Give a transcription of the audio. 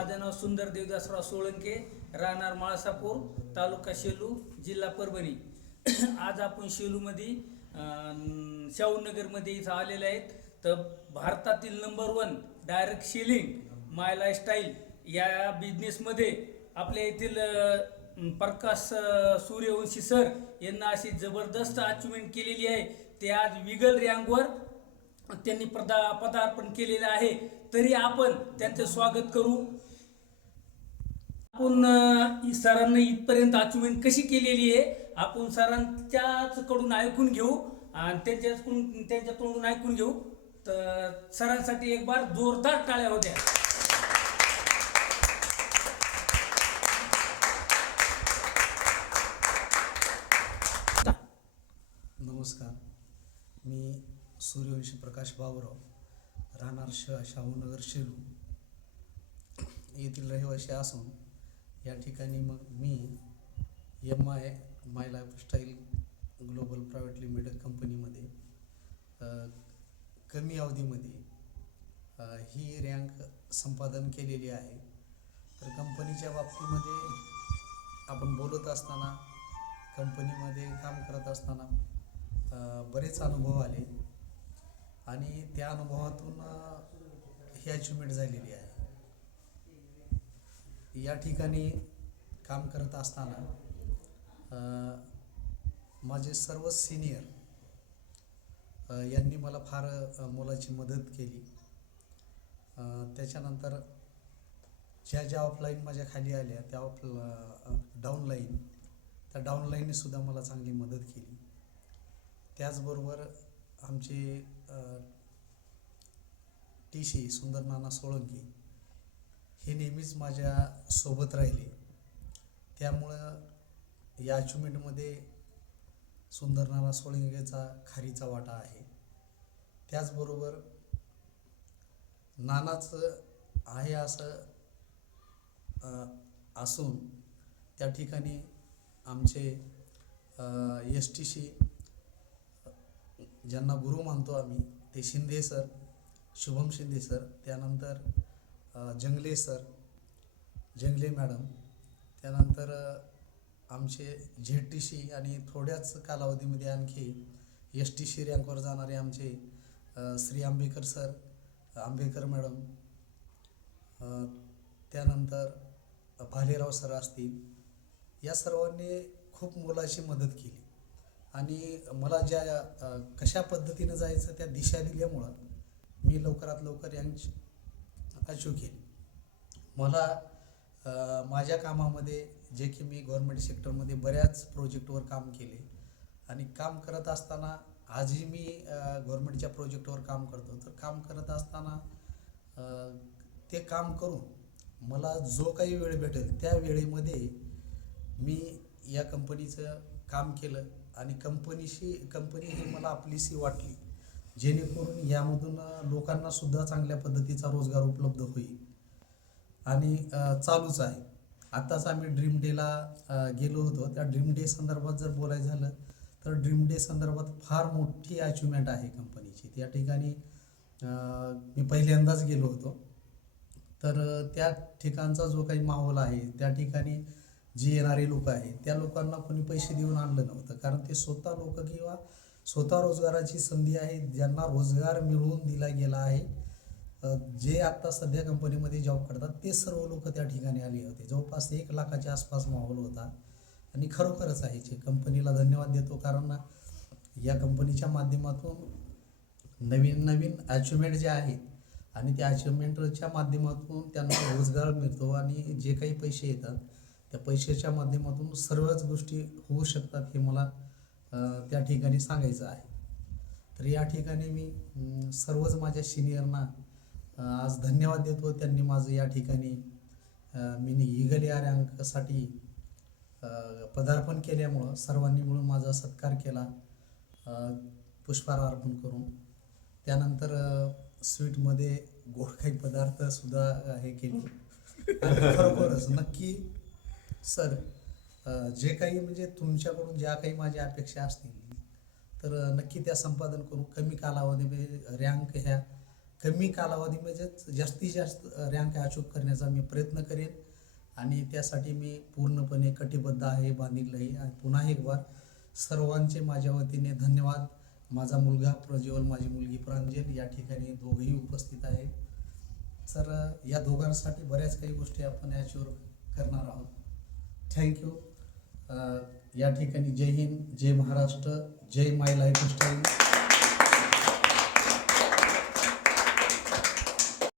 माझं नाव सुंदर देवदासराव सोळंके राहणार माळसापूर तालुका शेलू जिल्हा परभणी. आज आपण शेलूमध्ये शाहूनगरमध्ये इथं आलेले आहेत. तर भारतातील number one direct selling my lifestyle या बिझनेसमध्ये आपल्या येथील प्रकाश सूर्यवंशी सर यांना अशी जबरदस्त अचिव्हमेंट केलेली आहे. ते आज विगल रँकवर त्यांनी पदा पदार्पण केलेलं आहे. तरी आपण त्यांचं स्वागत करू. आपण सरांना इथपर्यंत अचिव्हमेंट कशी केलेली आहे आपण सरांच्याच कडून ऐकून घेऊ आणि त्यांच्याकडून त्यांच्या तोंडून ऐकून घेऊ. तर सरांसाठी एक बार जोरदार टाळ्या होत्या. नमस्कार. मी सूर्यवंशी प्रकाश बाबुराव राहणार श शाहूनगर शेलू येथील रहिवासी असून या ठिकाणी मग मी M I my lifestyle global private limited कंपनीमध्ये कमी अवधीमध्ये ही रँक संपादन केलेली आहे. तर कंपनीच्या बाबतीमध्ये आपण बोलत असताना कंपनीमध्ये काम करत असताना बरेच अनुभव आले. आणि त्या अनुभवातून ही अचिव्हमेंट झालेली आहे. या ठिकाणी काम करत असताना माझे सर्व सिनियर यांनी मला फार मोलाची मदत केली. त्याच्यानंतर ज्या ज्या ऑफलाईन माझ्या खाली आल्या त्या ऑफ डाऊनलाईन त्या डाऊनलाईनने सुद्धा मला चांगली मदत केली. त्याचबरोबर आमचे टी सी सुंदर नाना सोळंकी हे नेहमीच माझ्या सोबत राहिले. त्यामुळं या अचिव्हमेंटमध्ये सुंदर नाना खारीचा वाटा आहे. त्याचबरोबर नानाचं आहे असं असून त्या ठिकाणी आमचे एस टी सी ज्यांना गुरु मानतो आम्ही ते शिंदे सर शुभम शिंदे सर त्यानंतर जंगले सर जंगले मॅडम त्यानंतर आमचे झेड टी सी आणि थोड्याच कालावधीमध्ये आणखी एस टी सी रँकवर जाणारे आमचे श्री आंबेकर सर आंबेकर मॅडम त्यानंतर भालेराव सर असतील या सर्वांनी खूप मोलाची मदत केली. आणि मला ज्या कशा पद्धतीनं जायचं त्या दिशा दिल्यामुळं मी लवकरात लवकर यांची अचीव केली मला माझ्या कामामध्ये जे की मी गव्हर्नमेंट सेक्टरमध्ये बऱ्याच प्रोजेक्टवर काम केले आणि काम करत असताना आजही मी गव्हर्नमेंटच्या प्रोजेक्टवर काम करतो. तर काम करत असताना ते काम करून मला जो काही वेळ भेटेल त्या वेळेमध्ये मी या कंपनीचं काम केलं आणि कंपनीशी कंपनी ही मला आपलीशी वाटली. जेणेकरून यामधून लोकांना सुद्धा चांगल्या पद्धतीचा रोजगार उपलब्ध होईल. आणि चालूच आहे. आत्ताच आम्ही ड्रीम डेला गेलो होतो. त्या ड्रीम डे संदर्भात जर बोलायचं झालं तर ड्रीम डे संदर्भात फार मोठी अचिव्हमेंट आहे कंपनीची त्या ठिकाणी मी पहिल्यांदाच गेलो होतो. तर त्या ठिकाणचा जो काही माहोल आहे त्या ठिकाणी जी येणारे लोक आहेत त्या लोकांना कोणी पैसे देऊन आणलं नव्हतं. कारण ते स्वतः लोक किंवा स्वतः रोजगाराची संधी आहे ज्यांना रोजगार मिळवून दिला गेला आहे जे आत्ता सध्या कंपनीमध्ये जॉब करतात ते सर्व लोक त्या ठिकाणी आले होते. जवळपास एक लाखाच्या आसपास माहोल होता. आणि खरोखरच आहे जे कंपनीला धन्यवाद देतो कारण या कंपनीच्या माध्यमातून नवीन नवीन अचिव्हमेंट जे आहेत आणि त्या अचिव्हमेंटच्या माध्यमातून त्यांना रोजगार मिळतो आणि जे काही पैसे येतात त्या पैशाच्या माध्यमातून सर्वच गोष्टी होऊ शकतात हे मला त्या ठिकाणी सांगायचं आहे. तर या ठिकाणी मी सर्वच माझ्या सिनियरना आज धन्यवाद देतो. त्यांनी माझं या ठिकाणी मी इगल या रँकसाठी पदार्पण केल्यामुळं सर्वांनी मिळून माझा सत्कार केला. अ, पुष्पहार अर्पण करून. त्यानंतर स्वीटमध्ये गोड काही पदार्थसुद्धा हे केले. खरोखरच नक्की सर जे काही म्हणजे तुमच्याकडून ज्या काही माझ्या अपेक्षा असतील तर नक्की त्या संपादन करू. कमी कालावधीमध्ये म्हणजे रँक ह्या कमी कालावधीमध्येच म्हणजे जास्तीत जास्त रँक अचूक करण्याचा मी प्रयत्न करेन. आणि त्यासाठी मी पूर्णपणे कटिबद्ध आहे बांधील आहे. आणि पुन्हा एक बार सर्वांचे माझ्या वतीने धन्यवाद. माझा मुलगा प्रज्वल माझी मुलगी प्रांजल या ठिकाणी दोघेही उपस्थित आहेत. तर या दोघांसाठी बऱ्याच काही गोष्टी आपण याच्यावर करणार आहोत. थँक्यू या ठिकाणी जय हिंद जय महाराष्ट्र जय माय लाईफस्टाईल.